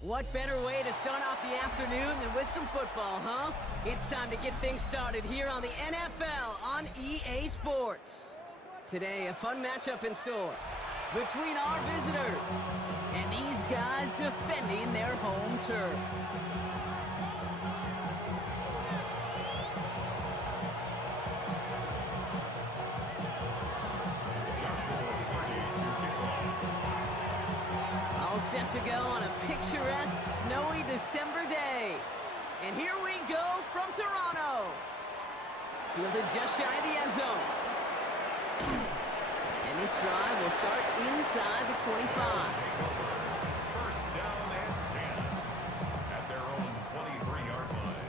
What better way to start off the afternoon than with some football, huh? It's time to get things started here on the NFL on EA Sports. Today, a fun matchup in store between our visitors and these guys defending their home turf. All set to go on a picturesque, snowy December day. And here we go from Toronto. Fielded just shy of the end zone. And this drive will start inside the 25. First down and 10 at their own 23-yard line.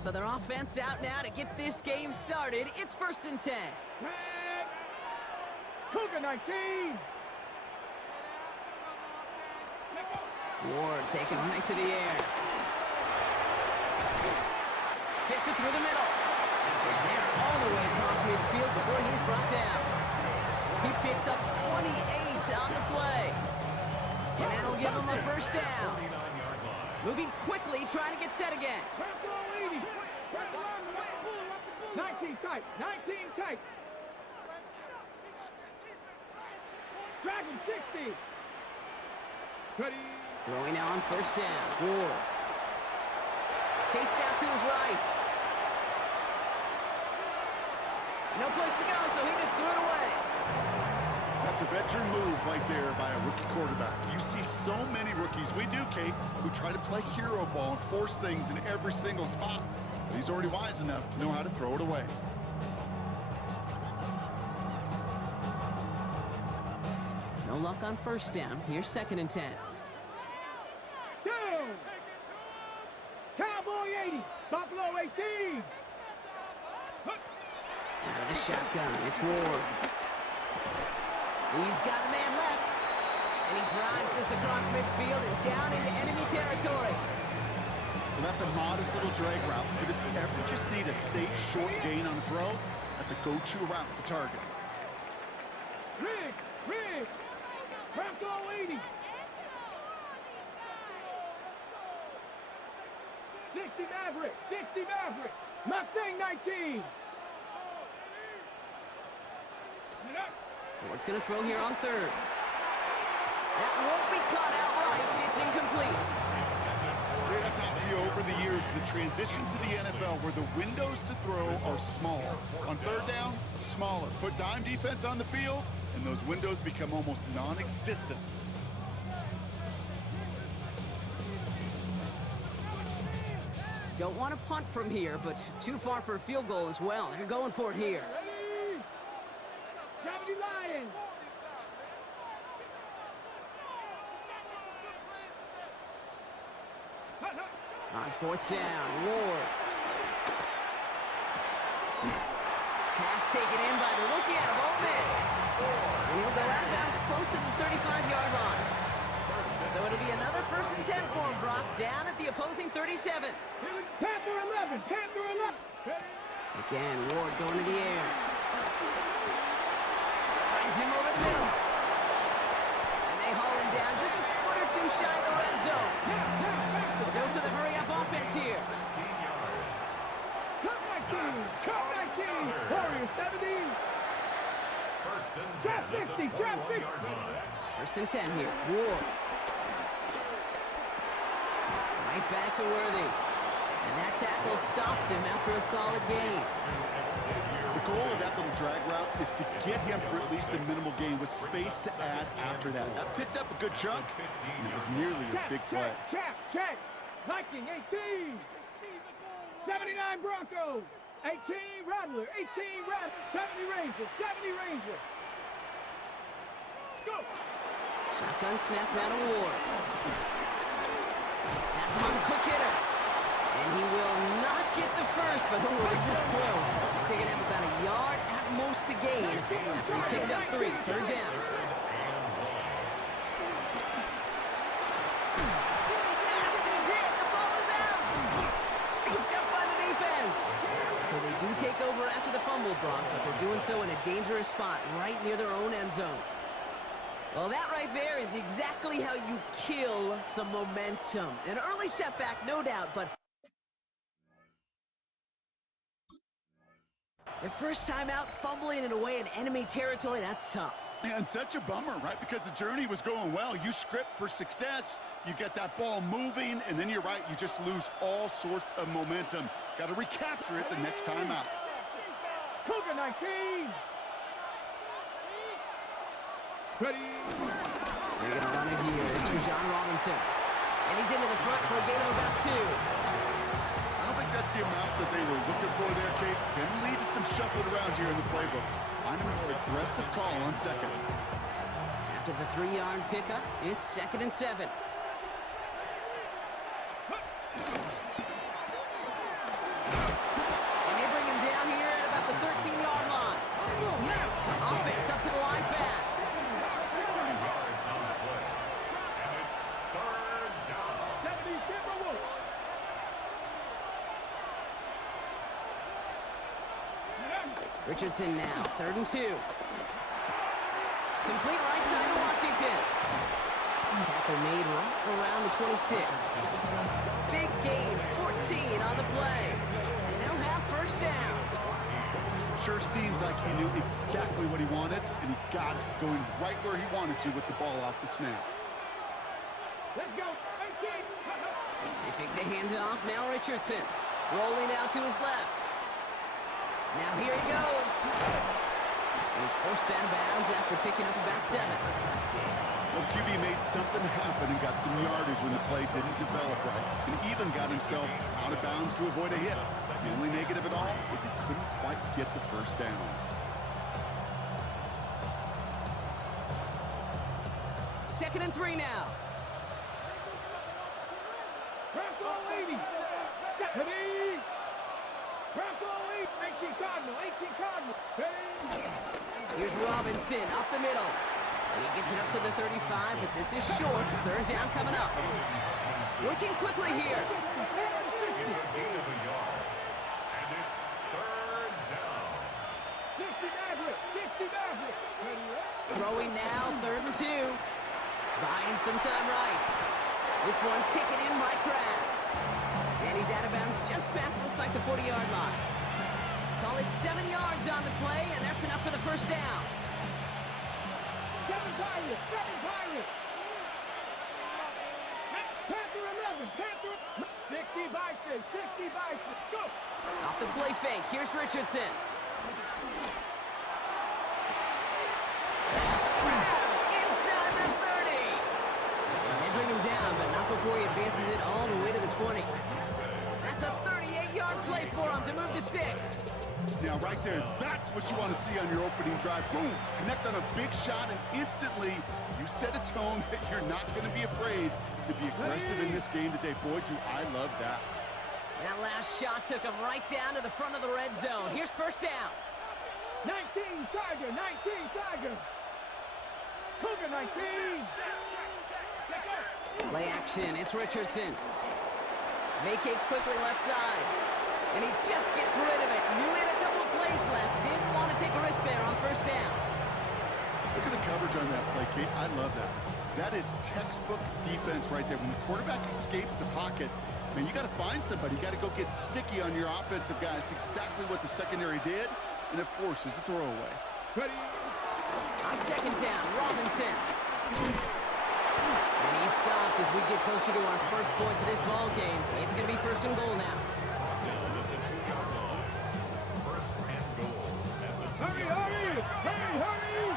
So their offense out now to get this game started. It's 1st and 10. Cougar 19. Ward taking right to the air. Fits it through the middle. And they're all the way across midfield before he's brought down. He picks up 28 on the play. And that'll give him a first down. Moving quickly, trying to get set again. 19 tight. 19 tight. Dragon 60. Ready. Throwing now on first down. Ward. Chased out to his right. No place to go, so he just threw it away. That's a veteran move right there by a rookie quarterback. You see so many rookies, we do, Kate, who try to play hero ball and force things in every single spot. But he's already wise enough to know how to throw it away. No luck on first down. Here's 2nd and 10. Down. Cowboy 80. Buffalo 18. Out of the shotgun, it's Ward. He's got a man left. And he drives this across midfield and down into enemy territory. And that's a modest little drag route, but if you ever just need a safe, short gain on a throw, that's a go-to route to target. Rig. Bronco 80. 60 Maverick. Mustang 19. Ward's going to throw here on 3rd. That won't be caught outright. It's incomplete. Great to talk to you over the years. The transition to the NFL where the windows to throw are small. On 3rd down, smaller. Put dime defense on the field, and those windows become almost non-existent. Don't want to punt from here, but too far for a field goal as well. They're going for it here. Ready. Gravity Lions. On 4th down, Ward. Pass taken in by the rookie out of Ole Miss. And he'll go out of bounds close to the 35-yard line. So it'll be another 1st and 10 for him, Brock, down at the opposing 37. Panther 11. Again, Ward going to the air. Finds him over the middle. And they haul him down just a foot or two shy of the red zone. A dose of the hurry-up offense here. 16 yards. Cup 19. Warriors 70. First and 10 Trap at the 50. 21-yard line. 1st and 10 here. Ward. Right back to Worthy. And that tackle stops him after a solid gain. The goal of that little drag route is to get him for at least a minimal gain with space to add after that. That picked up a good chunk, and it was nearly a big play. Check. Viking 18. 79 Broncos. 18 Rattler. 18 Rattler. 70 Rangers. Go. Shotgun snap out of Ward. Pass him on the quick hitter. And he will not get the first, but this is close. Looks like they're going to have about a yard at most to gain after he picked up 3. Third down. Massive hit. The ball is out. Scooped up by the defense. So they do take over after the fumble, Brock, but they're doing so in a dangerous spot right near their own end zone. Well, that right there is exactly how you kill some momentum. An early setback, no doubt, but their first time out, fumbling it away in enemy territory, that's tough. And such a bummer, right? Because the journey was going well. You script for success, you get that ball moving, and then you're right, you just lose all sorts of momentum. Got to recapture it the next time out. Cougar 19. Ready. They're going to run it here. It's John Robinson. And he's into the front for a gain of about 2. I don't think that's the amount that they were looking for there, Kate. Can lead to some shuffling around here in the playbook. Find a more aggressive call on second. After the 3-yard pickup, it's 2nd and 7. And they bring him down here at about the 13-yard line. Offense up to the line fast. Richardson now, 3rd and 2. Complete right side to Washington. Tackle made right around the 26. Big gain, 14 on the play. They now have first down. Sure seems like he knew exactly what he wanted, and he got it, going right where he wanted to with the ball off the snap. Let's go. 18. They think they hand it off. Now Richardson rolling out to his left. Now here he goes. He's forced out of bounds after picking up about 7. Well, QB made something happen and got some yardage when the play didn't develop right, and even got himself out of bounds to avoid a hit. The only negative at all is he couldn't quite get the first down. Second and 3 now. Press all 80. Ready. Press all 8. 18 Cardinal. 18 Cardinal. Here's Robinson up the middle. And he gets it up to the 35, but this is short. 3rd down coming up. Working quickly here. It's a gain of a yard. And it's 3rd down. 60 Maverick. 60 Maverick. Throwing now, 3rd and 2. Buying some time right. This one ticking in by Kraft. And he's out of bounds just past, looks like the 40-yard line. Call it 7 yards on the play, and that's enough for the first down. 7 Pirates. 7 Pirates. Panther 11. Panther 60 Bison. 60 Bison. Go. Off the play fake, here's Richardson. That's grabbed inside the 30. And they bring him down, but not before he advances it all the way to the 20. That's a 38-yard play for him to move the sticks. Now, right there, that's what you want to see on your opening drive. Boom! Connect on a big shot, and instantly you set a tone that you're not going to be afraid to be aggressive in this game today. Boy, do I love that. That last shot took him right down to the front of the red zone. Here's first down. 19 Tiger. 19 Tiger. Cougar 19. Play action, it's Richardson. Vacates quickly left side. And he just gets rid of it. Knew he had a couple of plays left. Didn't want to take a risk there on first down. Look at the coverage on that play, Kate. I love that. That is textbook defense right there. When the quarterback escapes the pocket, man, you got to find somebody. You got to go get sticky on your offensive guy. It's exactly what the secondary did, and it forces the throwaway. Ready. On second down, Robinson. And he's stopped as we get closer to our first points of this ball game. It's going to be first and goal now. Down at the 2-yard line. First and goal at the 2-yard line. Hurry.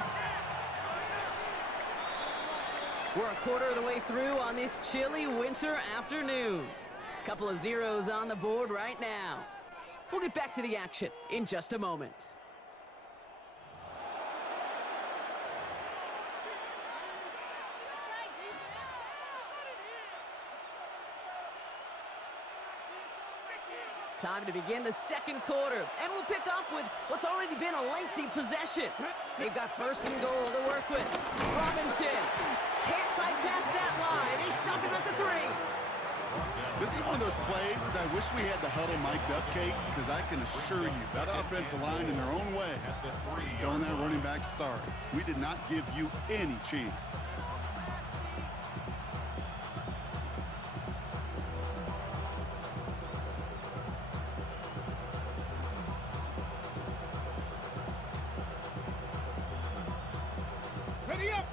We're a quarter of the way through on this chilly winter afternoon. Couple of zeros on the board right now. We'll get back to the action in just a moment. Time to begin the second quarter, and we'll pick up with what's already been a lengthy possession. They've got first and goal to work with. Robinson can't fight past that line. He's stopping at the 3. This is one of those plays that I wish we had the huddle mic'd up, Kate, because I can assure you that offensive line in their own way is telling that running back, sorry, we did not give you any chance.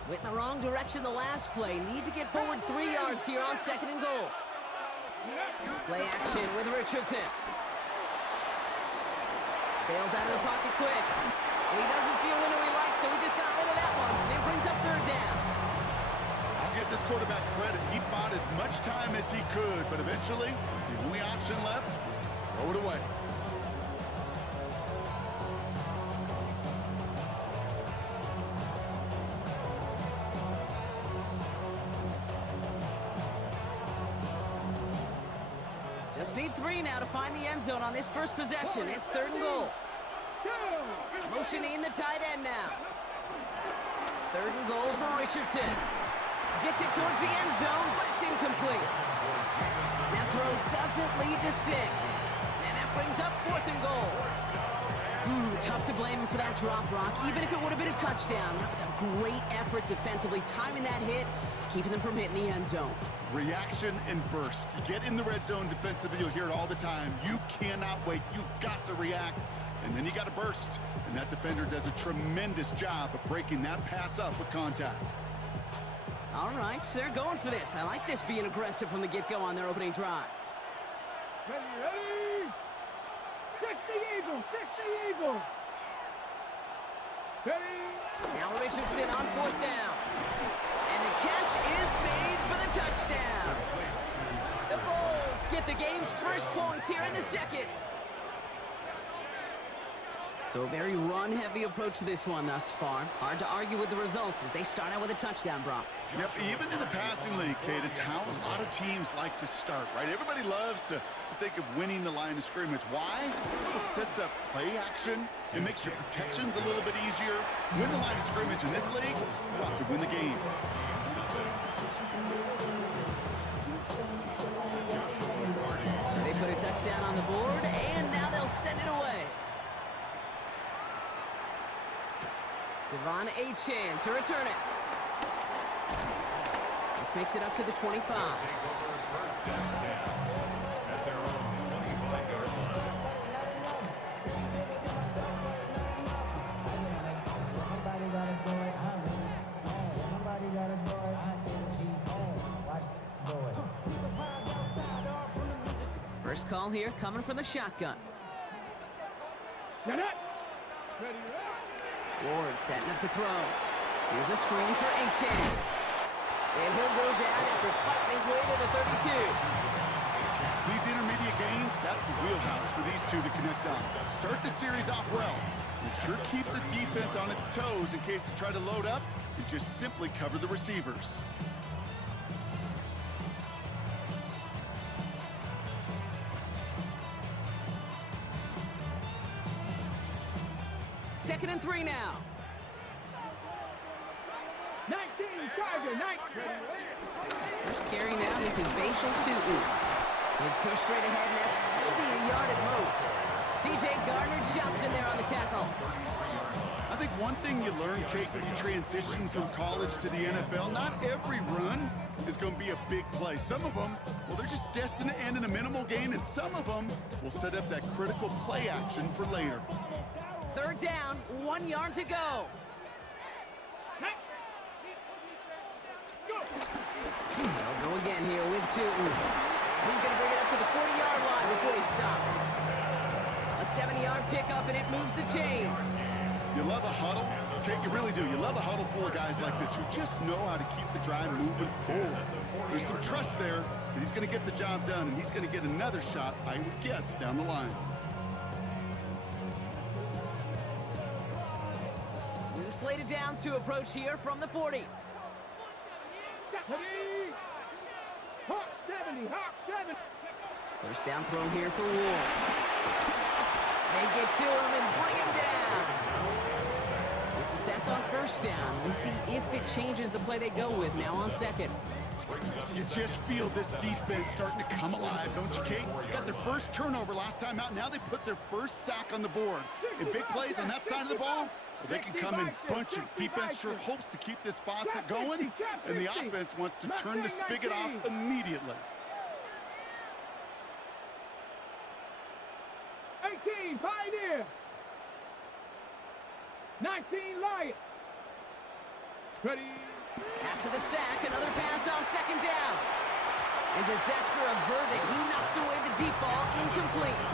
Went in the wrong direction the last play. Need to get forward 3 yards here on second and goal. Play action with Richardson. Bails out of the pocket quick. And he doesn't see a window he likes, so he just got rid of that one. And brings up third down. I'll give this quarterback credit. He bought as much time as he could, but eventually, the only option left was to throw it away. Just need 3 now to find the end zone on this first possession. It's third and goal. Motioning the tight end now. Third and goal for Richardson. Gets it towards the end zone, but it's incomplete. That throw doesn't lead to 6. And that brings up fourth and goal. Tough to blame him for that drop, Brock. Even if it would have been a touchdown, that was a great effort defensively, timing that hit, keeping them from hitting the end zone. Reaction and burst. You get in the red zone defensively, you'll hear it all the time. You cannot wait. You've got to react, and then you got to burst. And that defender does a tremendous job of breaking that pass up with contact. All right, so they're going for this. I like this being aggressive from the get-go on their opening drive. Ready? 60 Eagles! 60 Eagles! Steady! Now Richardson on fourth down. And the catch is made for the touchdown. The Bulls get the game's first points here in the second. So a very run-heavy approach to this one thus far. Hard to argue with the results as they start out with a touchdown, Brock. Yep, even in the passing league, Kate, it's how a lot of teams like to start, right? Everybody loves to think of winning the line of scrimmage. Why? It sets up play action. It makes your protections a little bit easier. Win the line of scrimmage in this league, you have to win the game. They put a touchdown on the board, and now they'll send it away. Devon Achane to return it. This makes it up to the 25. First and 10 at their own 25-yard line. First call here coming from the shotgun. Ready? Ward setting up to throw. Here's a screen for Achane. And he'll go down after fighting his way to the 32. These intermediate gains, that's the wheelhouse for these two to connect on. Start the series off well. It sure keeps the defense on its toes in case they try to load up and just simply cover the receivers. Second and 3 now. 19, Charger, 19. First carry now, this is Bashal Tutu. He's pushed straight ahead, and that's maybe a yard at most. C.J. Gardner-Johnson there on the tackle. I think one thing you learn, Kate, when you transition from college to the NFL, not every run is going to be a big play. Some of them, well, they're just destined to end in a minimal gain, and some of them will set up that critical play action for later. Third down, 1 yard to go. They'll go again here with Tutu. He's going to bring it up to the 40-yard line before he stops. A 7-yard pickup, and it moves the chains. You love a huddle? Okay, you really do. You love a huddle full of guys like this who just know how to keep the drive moving forward. There's some trust there that he's going to get the job done, and he's going to get another shot, I would guess, down the line. New slated downs to approach here from the 40. Hawk 70, Hawk 70. First down throw here for Ward. They get to him and bring him down. It's a sack on first down. We'll see if it changes the play they go with now on second. You just feel this defense starting to come alive, don't you, Kate? Got their first turnover last time out. Now they put their first sack on the board. In big plays on that side of the ball, well, they can come in bunches. Defense sure hopes to keep this faucet going, and the offense wants to turn the spigot off immediately. 18, Pioneer. 19, Lion. Ready. After the sack, another pass on second down. And disaster averted. He knocks away the deep ball, incomplete.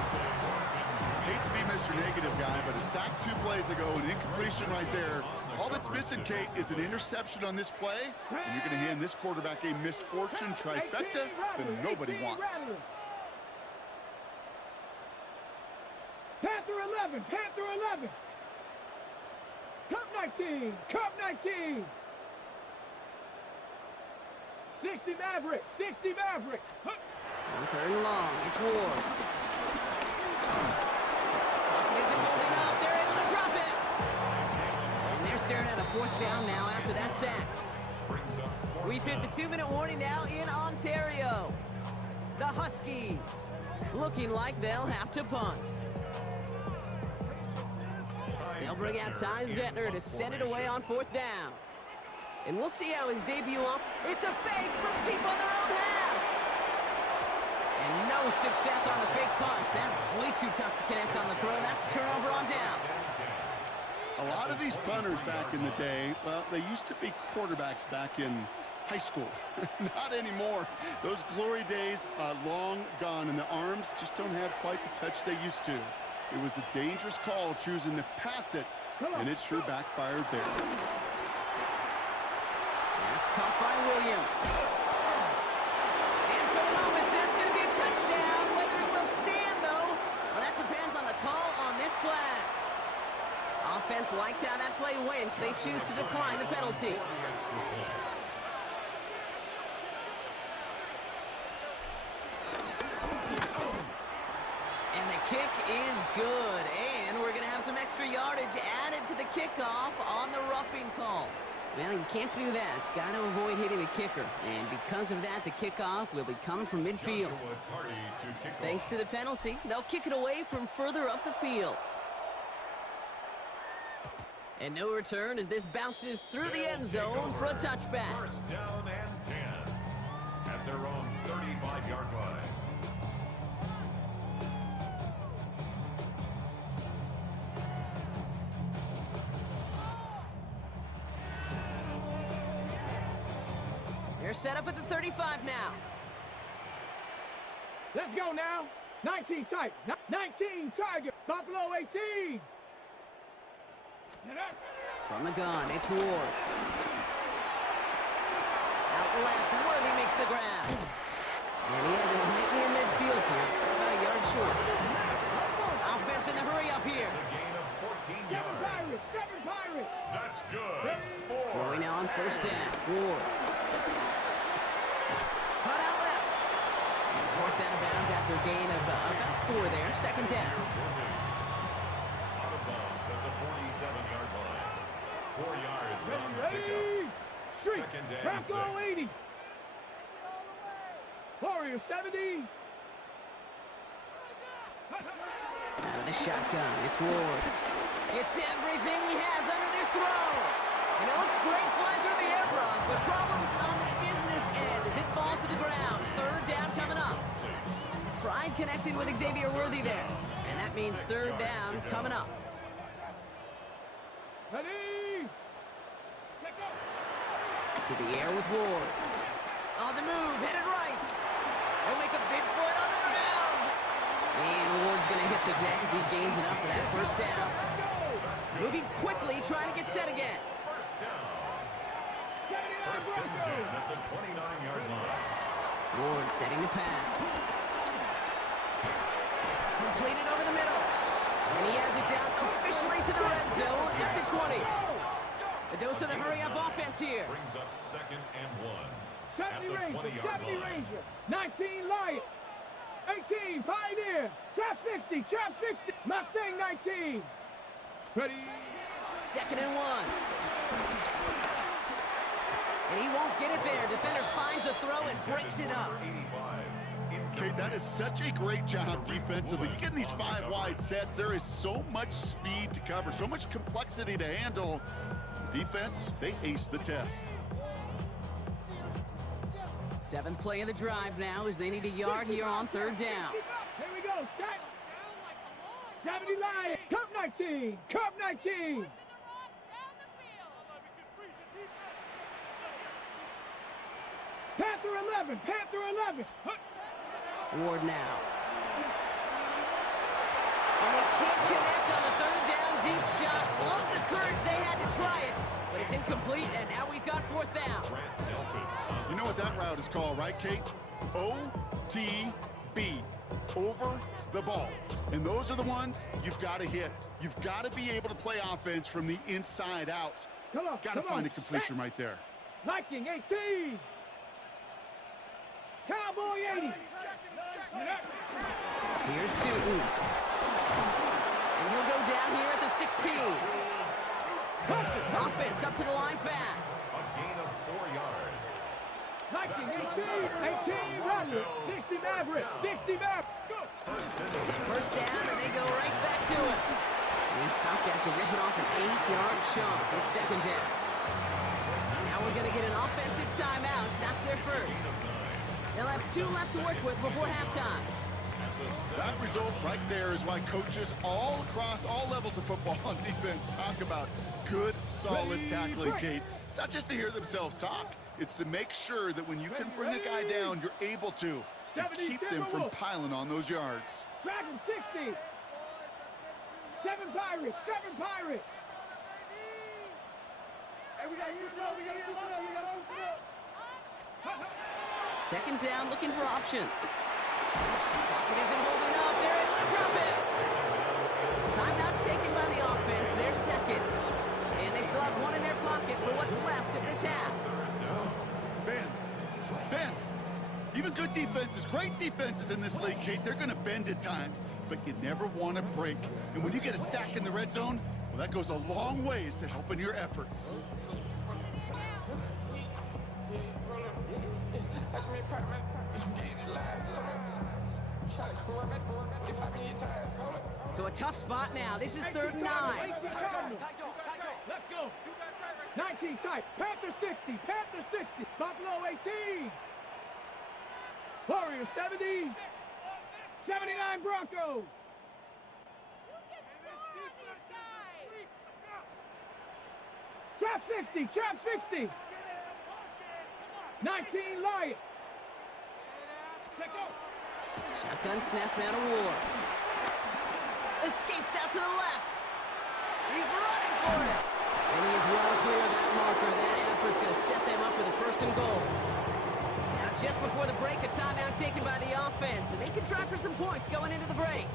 Hate to be Mr. Negative guy, but a sack 2 plays ago, an incompletion right there. All that's missing, Kate, is an interception on this play, and you're going to hand this quarterback a misfortune trifecta that nobody wants. Panther 11, Panther 11. Cup 19, Cup 19. 60 Maverick, 60 Maverick. On third and long, it's Ward. Pocket isn't holding up. They're able to drop it. And they're staring at a fourth down now after that sack. We've hit the 2-minute warning now in Ontario. The Huskies looking like they'll have to punt. They'll bring out Ty Zettner to send it away on fourth down. And we'll see how his debut off. It's a fake from deep on their own half. And no success on the fake punch. That was way too tough to connect on the throw. That's a turnover on downs. A lot of these punters back in the day, well, they used to be quarterbacks back in high school. Not anymore. Those glory days are long gone, and the arms just don't have quite the touch they used to. It was a dangerous call choosing to pass it, and it sure backfired there. That's caught by Williams. And for the moment, that's going to be a touchdown. Whether it will stand, though, well, that depends on the call on this flag. Offense liked how that play went. They choose to decline the penalty. And the kick is good. And we're going to have some extra yardage added to the kickoff on the roughing call. Well, you can't do that. Got to avoid hitting the kicker. And because of that, the kickoff will be coming from midfield. Thanks to the penalty, they'll kick it away from further up the field. And no return as this bounces through the end zone for a touchback. First down and 10 at their own 35-yard line. They're set up at the 35 now. Let's go now. 19 tight. 19 target. Buffalo 18. From the gun, it's Ward. Out left, Worthy makes the grab. And he has it right near midfield here. It's about a yard short. Offense in the hurry up here. It's a gain of 14 yards. Seven Pirates. That's good. Going now on first down. Ward. Cut out left. And it's forced out of bounds after a gain of about 4 there. Second down. Out of bounds at the 47-yard line. 4 yards on the pickup. Second and 6. 80. Warrior 70. Out of the shotgun, it's Ward. It's everything he has under this throw. And it looks great flying through the air, Brock, but problems on the business end as it falls to the ground. Third down coming up. Tried connecting with Xavier Worthy there. And that means third down coming up. Ready. To the air with Ward. On the move, headed right. They'll make a bid for it on the ground. And Ward's going to hit the deck as he gains enough for that first down. Moving quickly, trying to get set again. First down. First and 10 at the 29-yard line. Ward setting the pass. Completed over the middle. And he has it down officially to the red zone at the 20. A dose of the hurry-up offense here. Brings up second and 1 at 70 the Ranger, 20-yard 70 line. Ranger, 19 Lion. 18, Pioneer. Trap 60, trap 60. Mustang 19. Ready. 2nd and 1. And he won't get it there. Defender finds a throw and breaks it up. Okay, that is such a great job defensively. You get in these 5 wide sets, there is so much speed to cover, so much complexity to handle. The defense, they ace the test. 7th play of the drive now as they need a yard here on 3rd down. Here we go. Set. 70 Lion. Cup 19. Cup 19. Panther 11. Panther 11. Ward now. And they can't connect on the 3rd down deep shot. Love the courage they had to try it, but it's incomplete, and now we've got 4th down. You know what that route is called, right, Kate? OTB, over the ball. And those are the ones you've got to hit. You've got to be able to play offense from the inside out. Got to find a completion right there. Viking 18. Cowboy 80. Here's Newton. And he'll go down here at the 16. Offense up to the line fast. A gain of 4 yards. Viking 18 Rodney. 60 Maverick. 60 Maverick. Go. First down, and they go right back to it. And he stopped after ripping off an 8-yard chunk. It's 2nd down. Now we're going to get an offensive timeout. That's their first. They'll have 2 left to work with before halftime. That result right there is why coaches all across all levels of football on defense talk about good, solid tackling, Kate. It's not just to hear themselves talk. It's to make sure that when you can bring a guy down, you're able to and keep them from piling on those yards. Dragon 60. 7 Pirates. 7 Pirates. Hey, we got to use it up. We got to use it up. We got to use it up. 2nd down, looking for options. Pocket isn't holding up. They're able to drop it. Timeout taken by the offense. They're 2nd. And they still have 1 in their pocket for what's left of this half. Bend. Bend. Even good defenses, great defenses in this league, Kate, they're going to bend at times, but you never want to break. And when you get a sack in the red zone, well, that goes a long ways to helping your efforts. So a tough spot now. This is 3rd and 9. Let's go. 19 tight. Panther 60. Panther 60. Buffalo 18. Warriors 70. 79 Broncos. Trap 60. Trap 60. 19 Lions. Shotgun snap now to Ward. Escapes out to the left. He's running for it. And he is well clear of that marker. That effort's going to set them up with a 1st and goal. Now just before the break, a timeout taken by the offense. And they can try for some points going into the break.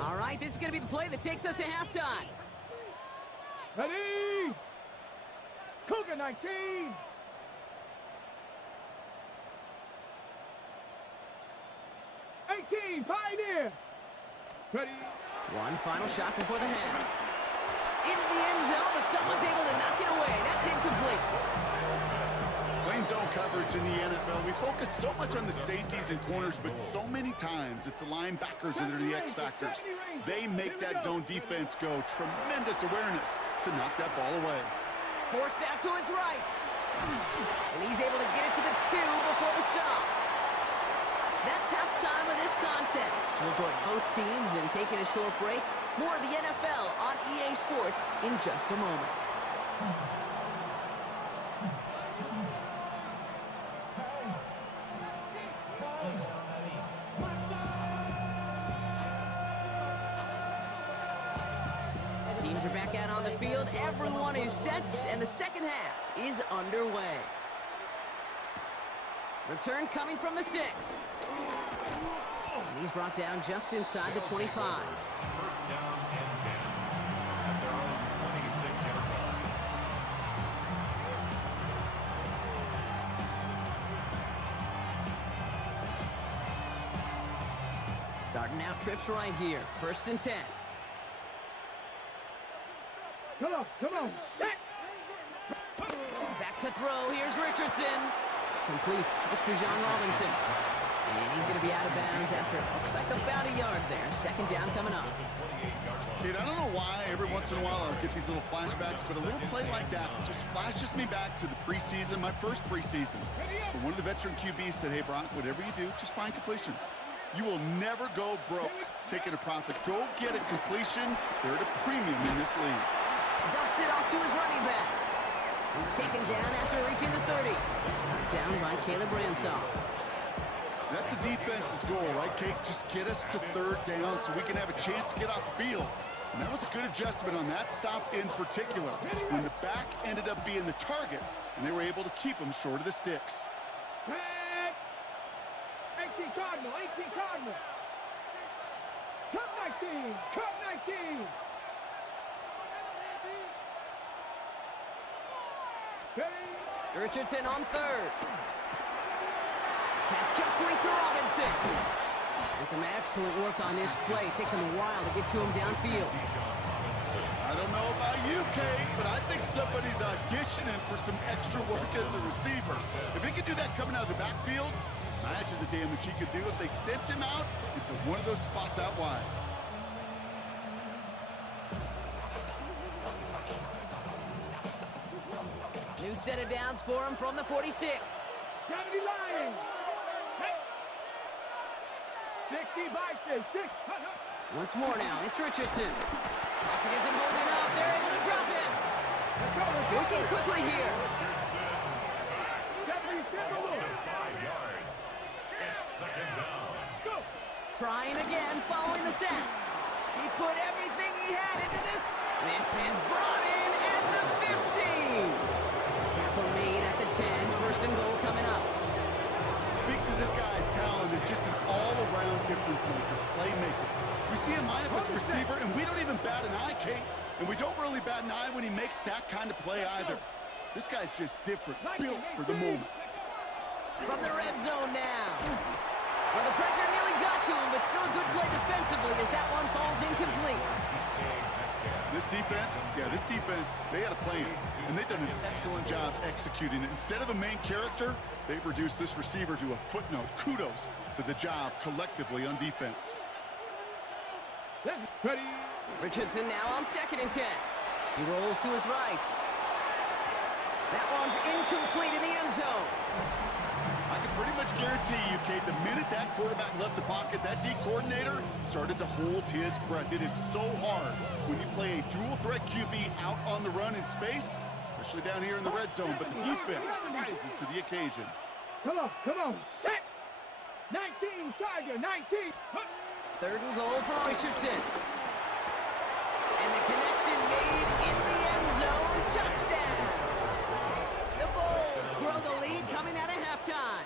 All right, this is going to be the play that takes us to halftime. Ready? Cougar 19. Pioneer. Ready. One final shot before the half. Into the end zone, but someone's able to knock it away. That's incomplete. Plain zone coverage in the NFL, we focus so much on the safeties and corners, but so many times it's the linebackers that are the X factors. They make that zone defense go. Tremendous awareness to knock that ball away. Forced out to his right. And he's able to get it to the 2 before the stop. That's halftime of this contest. We'll join both teams in taking a short break. More of the NFL on EA Sports in just a moment. Teams are back out on the field. Everyone is set, and the second half is underway. Return coming from the 6. And he's brought down just inside the 25. 1st down and 10 at their own 26-yard line. Starting out trips right here. 1st and 10. Come on, set. Back to throw. Here's Richardson. Complete. It's Bijan Robinson. And he's going to be out of bounds after it looks like about a yard there. 2nd down coming up. Kid, I don't know why every once in a while I'll get these little flashbacks, but a little play like that just flashes me back to the preseason, my first preseason. But one of the veteran QBs said, hey, Brock, whatever you do, just find completions. You will never go broke taking a profit. Go get a completion. They're at a premium in this league. Dumps it off to his running back. He's taken down after reaching the 30. Down by Caleb Ransaw. That's a defense's goal, right, Kate? Just get us to 3rd down so we can have a chance to get off the field. And that was a good adjustment on that stop in particular, when the back ended up being the target, and they were able to keep him short of the sticks. 18 Cardinal. Cut 19. Richardson on 3rd. Pass complete to Robinson. And some excellent work on this play. It takes him a while to get to him downfield. I don't know about you, Kate, but I think somebody's auditioning for some extra work as a receiver. If he could do that coming out of the backfield, imagine the damage he could do if they sent him out into one of those spots out wide. New set of downs for him from the 46. 70 Lions. 60 Vikings. 6. Once more now, it's Richardson. Pocket isn't holding up. They're able to drop him. Working quickly here. 5 yards. It's 2nd down. Go. Trying again, following the sack. He put everything he had into this. This is brought in at the 15. Tackle made at the 10. 1st and goal coming up. Speaks to this guy's talent as just an all-around difference maker, playmaker. We see him line up as a receiver, and we don't even bat an eye, Kate. And we don't really bat an eye when he makes that kind of play either. This guy's just different, built for the moment. From the red zone now. Well, the pressure nearly got to him, but still a good play defensively as that one falls incomplete. This defense, they had a plan, and they've done an excellent job executing it. Instead of a main character, they've reduced this receiver to a footnote. Kudos to the job collectively on defense. Ready. Richardson now on 2nd and 10. He rolls to his right. That one's incomplete in the end zone. I can pretty much guarantee you, Kate, the minute that quarterback left the pocket, that D coordinator started to hold his breath. It is so hard when you play a dual-threat QB out on the run in space, especially down here in the red zone, but the defense rises to the occasion. Come on, set. 19, Tiger, 19. 3rd and goal for Richardson. And the connection made in the end zone. Touchdown! The Bulls grow the lead coming out of halftime.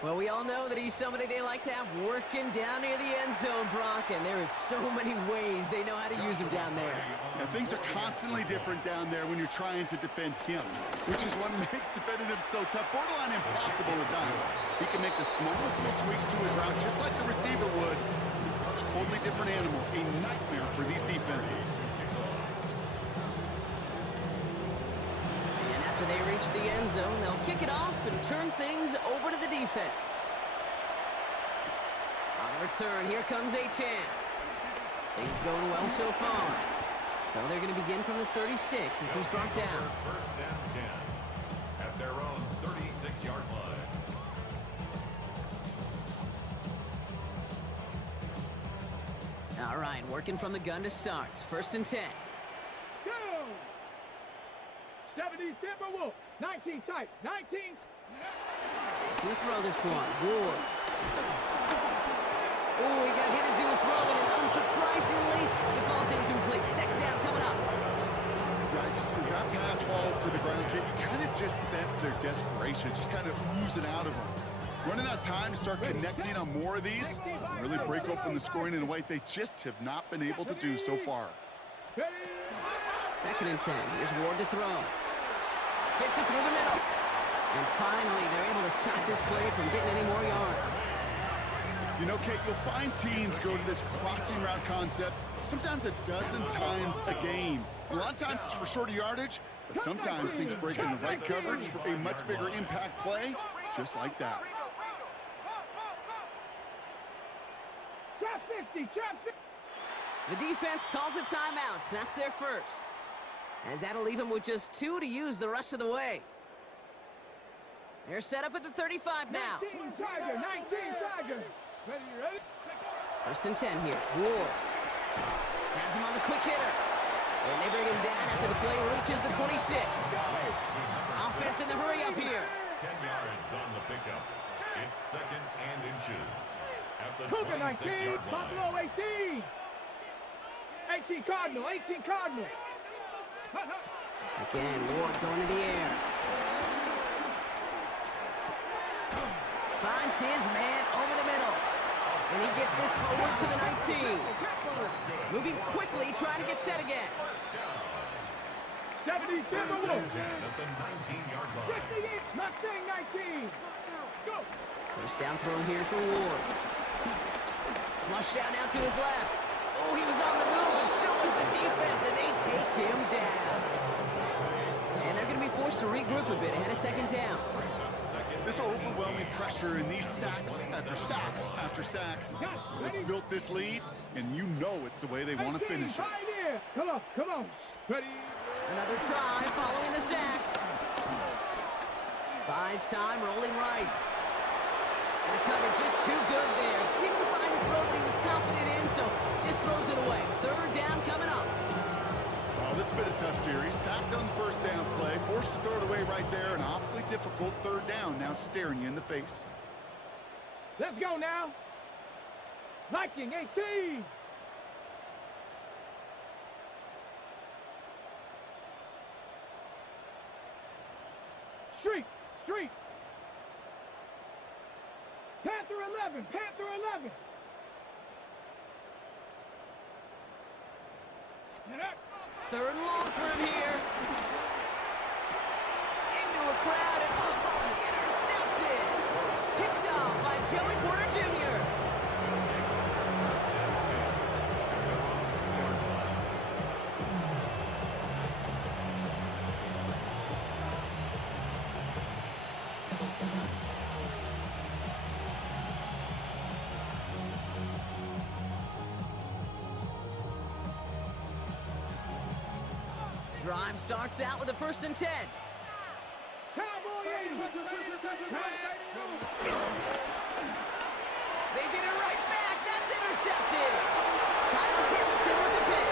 Well, we all know that he's somebody they like to have working down near the end zone, Brock, and there is so many ways they know how to use him down there. And things are constantly different down there when you're trying to defend him, which is what makes defending him so tough, borderline impossible at times. He can make the smallest little tweaks to his route, just like a receiver would. It's a totally different animal, a nightmare for these defenses. After they reach the end zone, they'll kick it off and turn things over to the defense. On the return, here comes Achane. Things going well so far. So they're going to begin from the 36 as he's brought down. 1st and 10 at their own 36-yard line. All right, working from the gun to start. 1st and 10. Go. 70 Timberwolf. 19 tight. 19. He'll throw this one. Ward. Oh, he got hit as he was throwing, and unsurprisingly, it falls incomplete. 2nd down coming up. Yikes, as that pass falls to the ground, you kind of just sense their desperation, just kind of oozing out of them. Running out of time to start connecting on more of these, really break open the scoring in a way they just have not been able to do so far. 2nd and 10. Here's Ward to throw. Fits it through the middle. And finally, they're able to stop this play from getting any more yards. You know, Kate, you'll find teams go to this crossing route concept sometimes a dozen times a game. A lot of times it's for shorter yardage, but sometimes things break in the right coverage for a much bigger impact play, just like that. Trap 60, trap 60. The defense calls a timeout. That's their first. As that'll leave them with just 2 to use the rest of the way. They're set up at the 35 now. 19 Tiger, 19 Tiger. Ready? First and 10 here. Ward has him on the quick hitter. And they bring him down after the play reaches the 26. Offense in the hurry up here. 10 yards on the pickup. It's second and inches. At the Cougar 19, 26-yard line. Buffalo 18. 18 Cardinal, 18 Cardinal. Again, Ward going to the air. Finds his man over the middle. And he gets this forward to the 19. Moving quickly, trying to get set again. 77 At the 19-yard line. 68, Mustang 19. Go. First down throw here for Ward. Flush down now to his left. Oh, he was on the move, and so is the defense, and they take him down. And they're going to be forced to regroup a bit ahead of second down. This overwhelming pressure and these sacks after sacks after sacks, it's built this lead, and you know it's the way they want to finish it. Right here. Come on. Ready. Another try following the sack. Buys time, rolling right. And the cover just too good there. Didn't find the throw that he was confident in, so just throws it away. Third down coming up. Well, this has been a tough series. Sacked on the first down play, forced to throw it away right there. An awfully difficult third down now staring you in the face. Let's go now. Viking 18. Street. Panther 11. Third and long for him here. Into a crowd and intercepted. Picked off by Joey Porter Jr. Drive starts out with a first and 10. They get it right back. That's intercepted. Kyle Hamilton with the pick.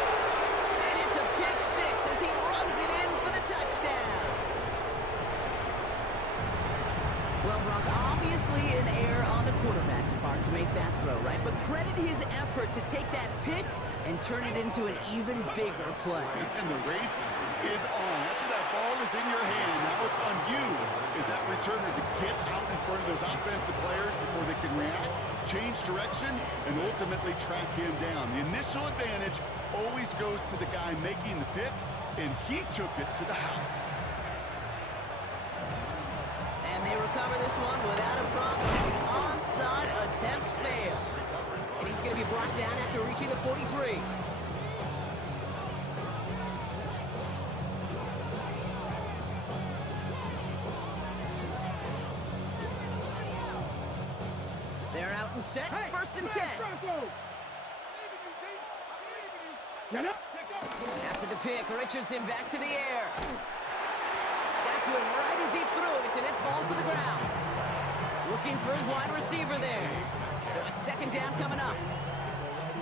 And it's a pick six as he runs it in for the touchdown. Well, Brock, obviously an error on the quarterback's part to make that throw, right? But credit his effort to take that pick and turn it into an even bigger play. And the race is on. After that ball is in your hand, now it's on you as that returner to get out in front of those offensive players before they can react, change direction, and ultimately track him down. The initial advantage always goes to the guy making the pick, and he took it to the house. And they recover this one without a problem. The onside attempt fails. And he's going to be brought down after reaching the 43. They're out and set. First and 10. After the pick, Richardson back to the air. Got to him right as he threw it, and it falls to the ground. Looking for his wide receiver there. So it's second down coming up.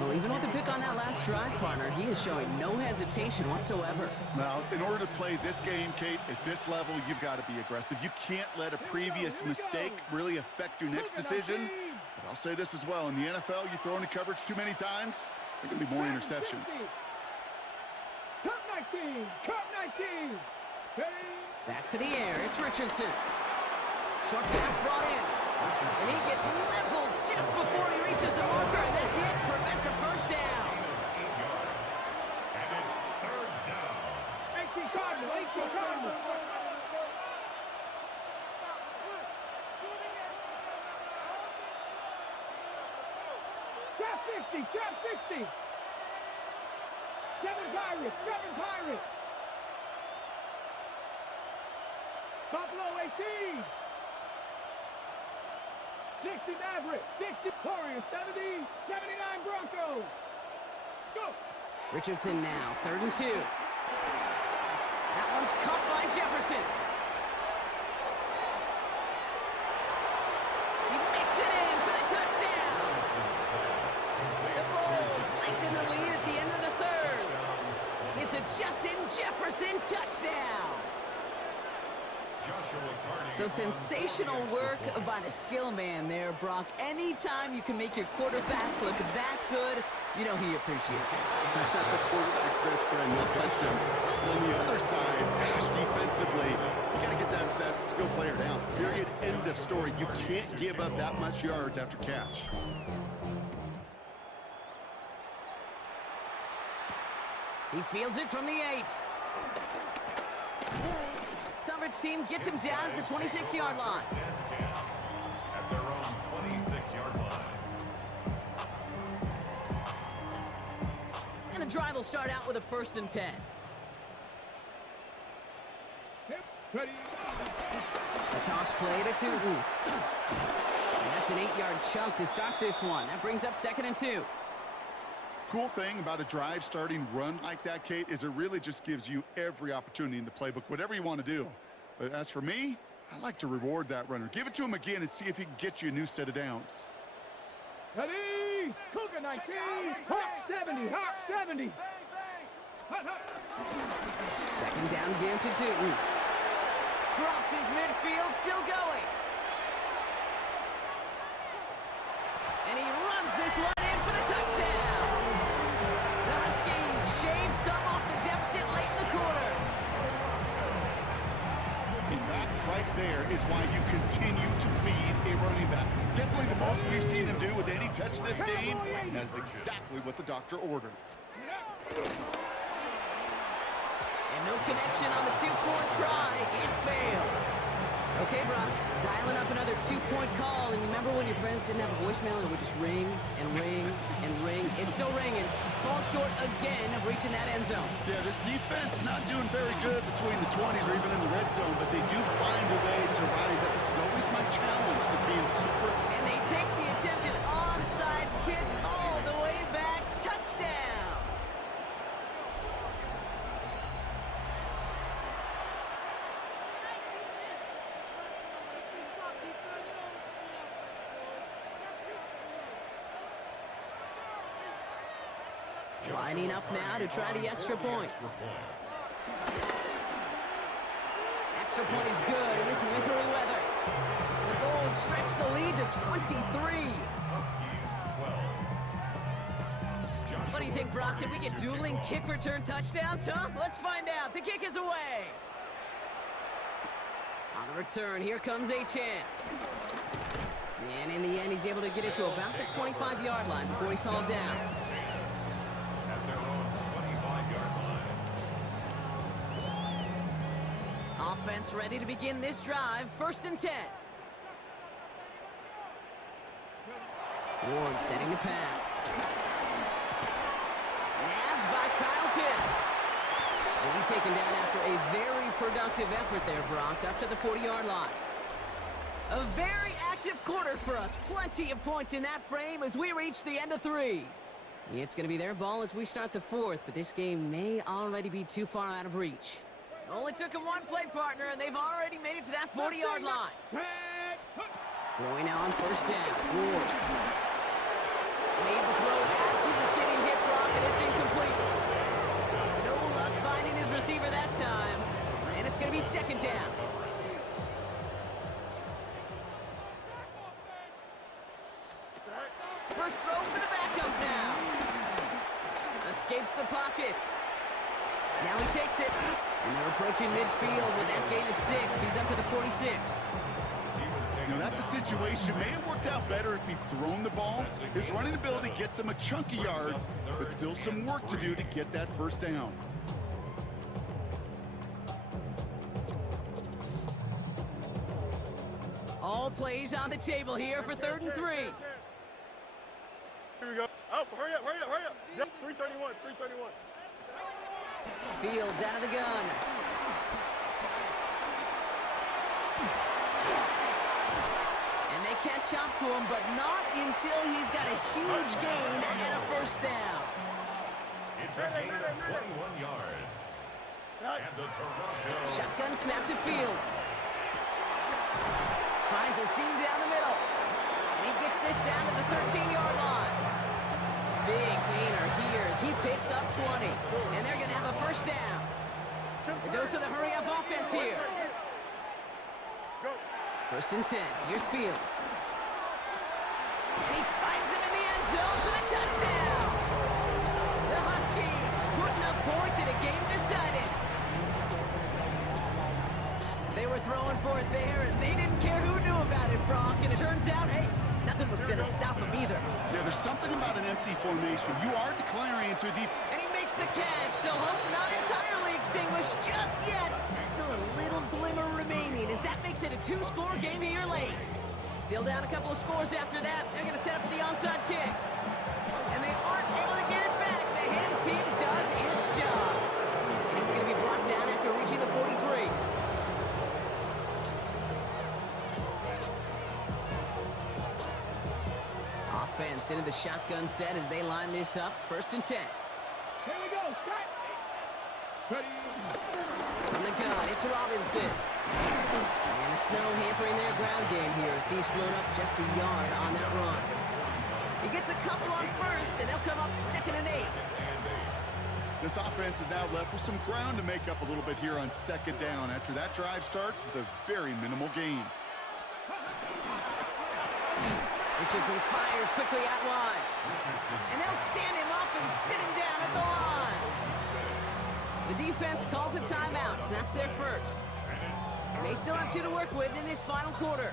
Well, even with the pick on that last drive, partner, he is showing no hesitation whatsoever. Now, in order to play this game, Kate, at this level, you've got to be aggressive. You can't let a previous mistake really affect your next decision. But I'll say this as well. In the NFL, you throw into coverage too many times, there are going to be more interceptions. Cup 19. Back to the air. It's Richardson. Short pass brought in. And he gets leveled just before he reaches the marker, and that hit prevents a first down. 8 yards. And it's third down. 18 Cardinal. 60, trap 60. 7 Pirates, 7 Pirates. Buffalo 18. 60 Mavericks, 60 Warriors, 70, 79 Broncos. Let's go. Richardson now, 3rd and 2. That one's caught by Jefferson. He makes it in for the touchdown. The Bulls lengthen the lead at the end of the 3rd. It's a Justin Jefferson touchdown. So sensational work by the skill man there, Brock. Anytime you can make your quarterback look that good, you know he appreciates it. That's a quarterback's best friend, no question. On the other side, gosh, defensively, you got to get that skill player down. Period. End of story. You can't give up that much yards after catch. He fields it from the 8. Coverage team gets him down at the 26-yard line. At their own 26-yard line. And the drive will start out with a 1st and 10. Ready. A toss play to Tootin. And that's an 8-yard chunk to start this one. That brings up 2nd and 2. Cool thing about a drive starting run like that, Kate, is it really just gives you every opportunity in the playbook, whatever you want to do. But as for me, I like to reward that runner. Give it to him again and see if he can get you a new set of downs. Ready. Cougar 19. Hawk 70. Hawk 70. Hut, hut. 2nd down give to Tootin. Crosses midfield, still going. And he runs this one in for the touchdown. The Huskies shave some off the deficit late in the quarter. And that right there is why you continue to feed a running back. Definitely the most we've seen him do with any touch this game. That is exactly what the doctor ordered. And no connection on the 2-point try. It fails. Okay, Brock, dialing up another 2-point call. And remember when your friends didn't have a voicemail and it would just ring and ring and ring? It's still ringing. Fall short again of reaching that end zone. Yeah, this defense is not doing very good between the 20s or even in the red zone, but they do find a way to rise up. This is always my challenge with being super. And they take the attempted onside kick all the way back. Touchdown. Lining up now to try the extra point. Extra point is good in this wintry weather. The Bulls stretch the lead to 23. What do you think, Brock? Can we get dueling kick return touchdowns, huh? Let's find out. The kick is away. On the return, here comes Achane. And in the end, he's able to get it to about the 25-yard line before he's hauled down. Offense ready to begin this drive. 1st and 10. Ward setting the pass. Nabbed by Kyle Pitts. And he's taken down after a very productive effort there, Brock, up to the 40-yard line. A very active quarter for us. Plenty of points in that frame as we reach the end of 3. It's going to be their ball as we start the 4th, but this game may already be too far out of reach. Only took him one play, partner, and they've already made it to that 40-yard line. Throwing now on 1st down. Ward made the throw as he was getting hit, Brock, and it's incomplete. No luck finding his receiver that time, and it's going to be 2nd down. First throw for the backup now. Escapes the pocket. Now he takes it. And they're approaching midfield with that gain of 6. He's up to the 46. Now that's a situation. May have worked out better if he'd thrown the ball. His running ability gets him a chunk of yards, but still some work to do to get that 1st down. All plays on the table here for 3rd and 3. Here we go. Out, hurry up, hurry up, hurry up. Yep, 331, 331. Fields out of the gun. And they catch up to him, but not until he's got a huge gain and a first down. It's a gain of 21 yards. And the Toronto... Shotgun snap to Fields. Finds a seam down the middle. And he gets this down to the 13-yard line. Big gainer here as he picks up 20. And they're going to have a first down. The dose of the hurry-up offense here. First and 10. Here's Fields. And he finds him in the end zone for the touchdown. The Huskies putting up points in a game decided. They were throwing for it there, and they didn't care who knew about it, Brock. And it turns out, hey, nothing was going to stop him either. Yeah, there's something about an empty formation. You are declaring into a defense. And he makes the catch, so hope not entirely extinguished just yet. Still a little glimmer remaining as that makes it a two-score game here late. Still down a couple of scores after that. They're going to set up for the onside kick. And they aren't able to get it back. The hands team does its job. And he's going to be brought down after reaching the 43. Offense into the shotgun set as they line this up. First and 10. Here we go, strike. Ready. From the gun, it's Robinson. And the snow hampering their ground game here as he's slowed up just a yard on that run. He gets a couple on first, and they'll come up 2nd and 8. This offense is now left with some ground to make up a little bit here on 2nd down after that drive starts with a very minimal gain. Richardson fires quickly out wide. And they'll stand him up and sit him down at the line. The defense calls a timeout, so that's their first. They still have 2 to work with in this final quarter.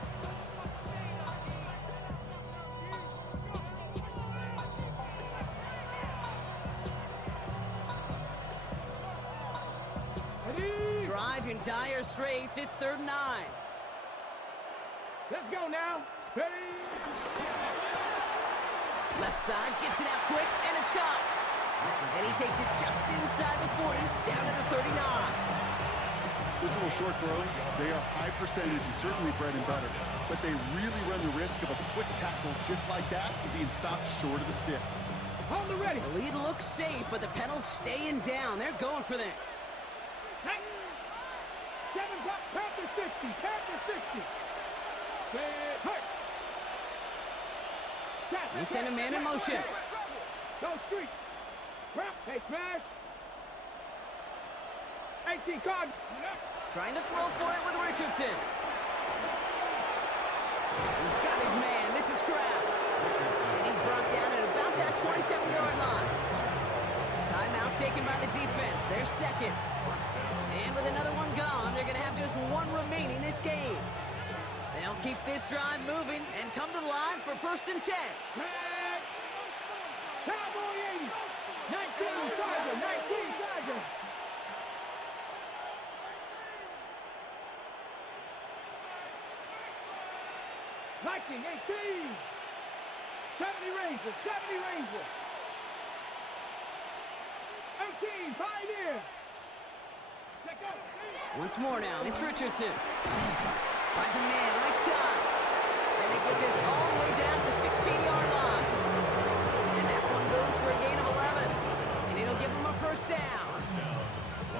Ready. Drive in dire straits. It's 3rd and 9. Let's go now. Ready. Left side gets it out quick, and it's caught. And he takes it just inside the 40, down to the 39. Those little short throws, they are high percentage and certainly bread and butter. But they really run the risk of a quick tackle just like that and being stopped short of the sticks. Hold the ready. The lead looks safe, but the pedal's staying down. They're going for this. Hey. 7 o'clock, Panther 60, Panther 60. Hey. They send a man in motion. Go street. Rock. Hey, smash. 18 card. Trying to throw for it with Richardson. He's got his man. This is Kraft. And he's brought down at about that 27-yard line. Timeout taken by the defense. They're second. And with another one gone, they're going to have just 1 remaining this game. They'll keep this drive moving and come to the line for 1st and 10. Cowboy 80. 19 Tiger. 19 Tiger. Viking 18. 70 Ranger. 70 Ranger. 18 Pioneer. Let go. Once more now, it's Richardson. Finds a man right side. And they get this all the way down to the 16-yard line. And that one goes for a gain of 11. And it'll give them a first down.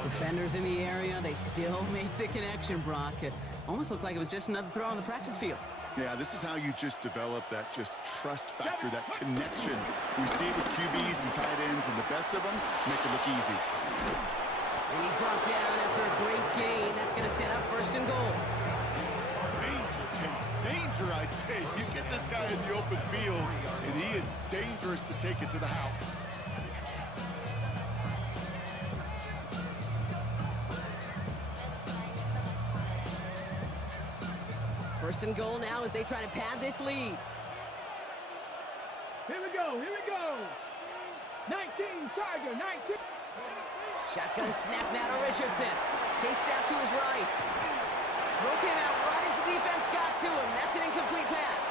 Defenders in the area, they still make the connection, Brock. It almost looked like it was just another throw on the practice field. Yeah, this is how you just develop that just trust factor, that connection. We see it with QBs and tight ends, and the best of them make it look easy. And he's brought down after a great gain. That's going to set up 1st and goal. Danger, I say. You get this guy in the open field, and he is dangerous to take it to the house. First and goal now as they try to pad this lead. Here we go. Here we go. 19 Tiger. 19. Shotgun snap now to Richardson. Chased out to his right. Throw came out right as the defense got to him. That's an incomplete pass.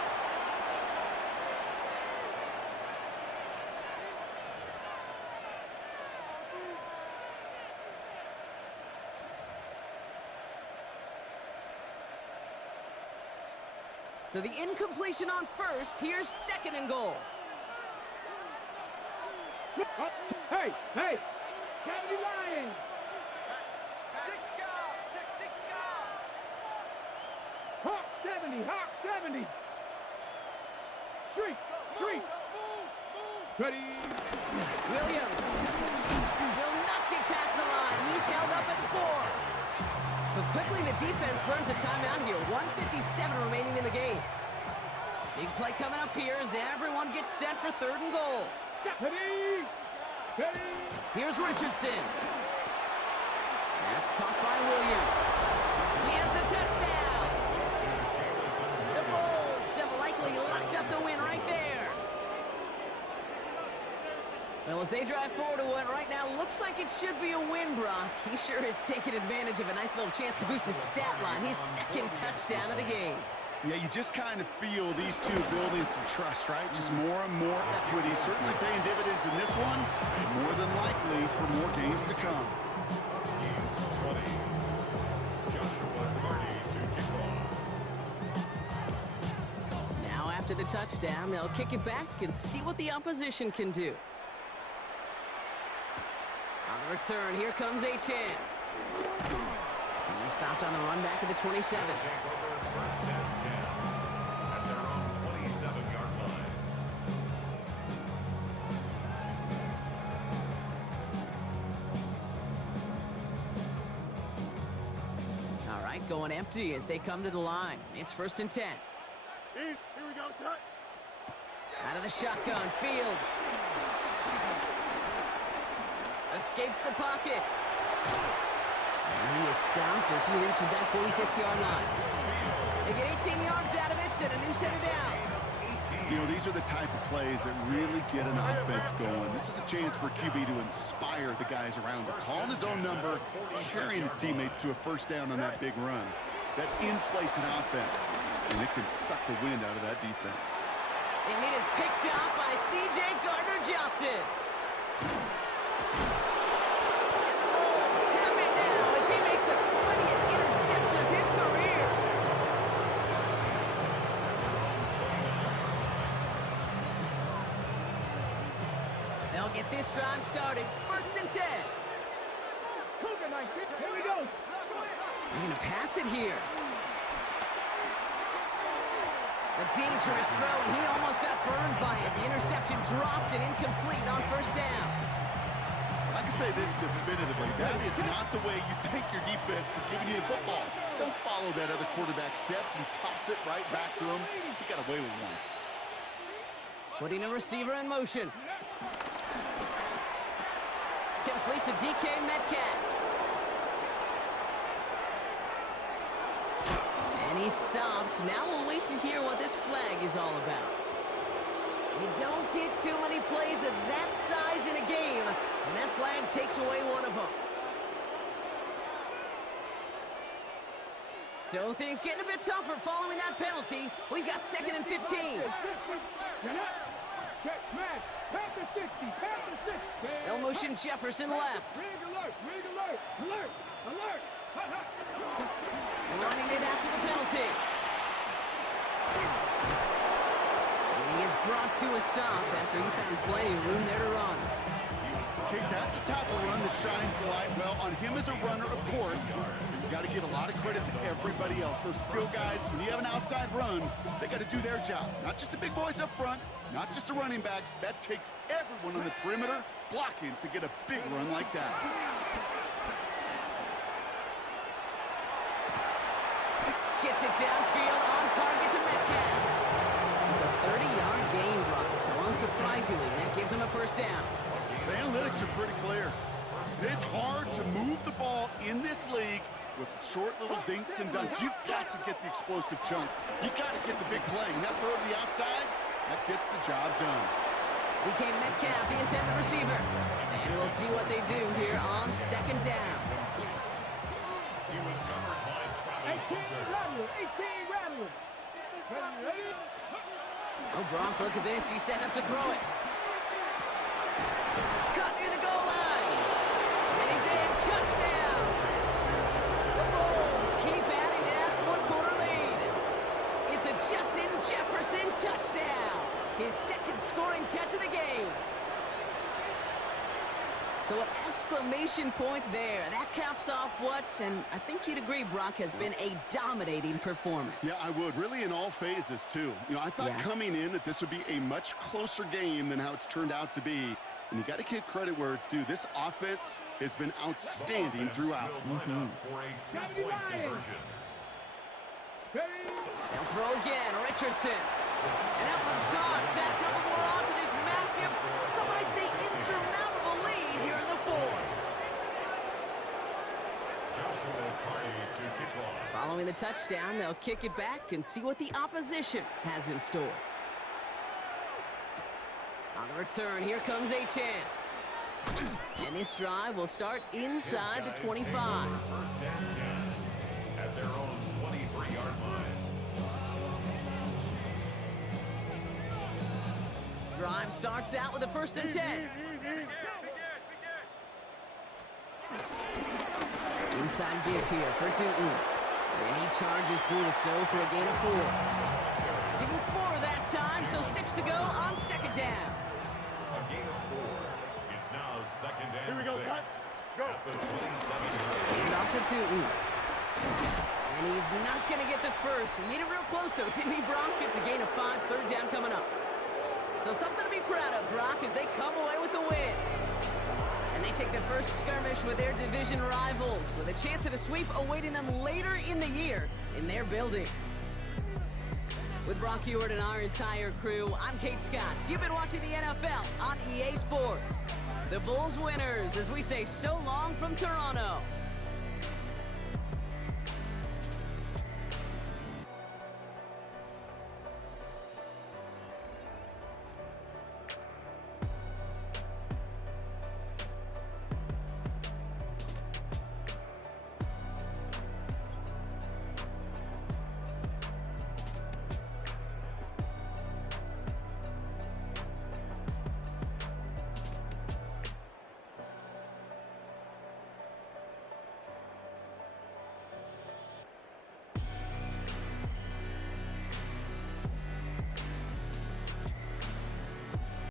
So the incompletion on first. Here's second and goal. Hey, hey, 70 Lions. Hawk 70, Hawk 70. Street. Ready. Williams will not get past the line. He's held up at the 4. So quickly the defense burns a timeout here. 1:57 remaining in the game. Big play coming up here as everyone gets set for third and goal. Ready. Here's Richardson. That's caught by Williams. He has the touchdown. The Bulls have likely locked up the win right there. Well, as they drive forward to what right now looks like it should be a win, Brock. He sure is taking advantage of a nice little chance to boost his stat line. His second touchdown of the game. Yeah, you just kind of feel these two building some trust, right? Just more and more equity. Certainly paying dividends in this one. More than likely for more games to come. Huskies 20. Joshua Carney to kick off. Now after the touchdown, they'll kick it back and see what the opposition can do. On the return, here comes Achane. He's stopped on the run back at the 27. Take over first and 10 at their own 27-yard line. All right, going empty as they come to the line. It's first and 10. Here we go, son. Out of the shotgun, Fields. Escapes the pocket. And he is stopped as he reaches that 46-yard line. They get 18 yards out of it and a new set of downs. You know, these are the type of plays that really get an offense going. This is a chance for QB to inspire the guys around him. Calling his own number, carrying his teammates to a first down on that big run. That inflates an offense, and it can suck the wind out of that defense. And it is picked up by C.J. Gardner-Johnson. And the Bulls have it now as he makes the 20th interception of his career. They'll get this drive started. First and 10. Here we go. They're going to pass it here. A dangerous throw, and he almost got burned by it. The interception dropped and incomplete on first down. I can say this definitively. That is not the way you thank your defense for giving you the football. Don't follow that other quarterback steps and toss it right back to him. He got away with one. Putting a receiver in motion. Complete to DK Metcalf. And he's stopped. Now we'll wait to hear what this flag is all about. You don't get too many plays of that size in a game, and that flag takes away one of them. So things getting a bit tougher following that penalty. We've got second and 15. They'll motion Jefferson left. Running it after the penalty. And he is brought to a stop after he found plenty of room there to run. Okay, that's the type of run that shines the light well on him as a runner, of course. You've got to give a lot of credit to everybody else. Those skill guys, when you have an outside run, they got to do their job. Not just the big boys up front, not just the running backs. That takes everyone on the perimeter blocking to get a big run like that. Gets it downfield on target to Metcalf. It's a 30-yard gain, Brock, so unsurprisingly, that gives him a first down. The analytics are pretty clear. It's hard to move the ball in this league with short little dinks and dunks. You've got to get the explosive chunk. You've got to get the big play. And that throw to the outside, that gets the job done. DK Metcalf, the intended receiver. And we'll see what they do here on second down. He was covered by Travis Hunter. 18 Rattler. Oh, Brock, look at this. He's set up to throw it. Cut near the goal line. And he's in. Touchdown. The Bulls keep adding to that fourth quarter lead. It's a just-in So an exclamation point there. That caps off what, and I think you'd agree, Brock, has been a dominating performance. Yeah, I would. Really in all phases, too. You know, I thought coming in that this would be a much closer game than how it's turned out to be. And you got to give credit where it's due. This offense has been outstanding throughout. For a two-point conversion. They'll throw again, Richardson. And that one's gone. Set a couple more on to this massive, some might say insurmountable lead here in the fourth. Joshua Carty to kick off. Following the touchdown, they'll kick it back and see what the opposition has in store. On the return, here comes Achane. And this drive will start inside the 25. First and 10 at their own 23-yard line. Drive starts out with a 1st and 10. Inside give here for Tootin. And he charges through the snow for a gain of 4. Give him 4 that time, so 6 to go on 2nd down. A gain of 4. It's now 2nd and 6. Here we go, Scott. Go. At the 27-yard Hand off to Tootin. And he's not going to get the first. He made it real close, though, didn't he, Brock? It's a gain of 5, 3rd down coming up. So something to be proud of, Brock, as they come away with the win. And they take their first skirmish with their division rivals, with a chance at a sweep awaiting them later in the year in their building. With Brock Ewart and our entire crew, I'm Kate Scott. You've been watching the NFL on EA Sports. The Bulls winners, as we say so long from Toronto.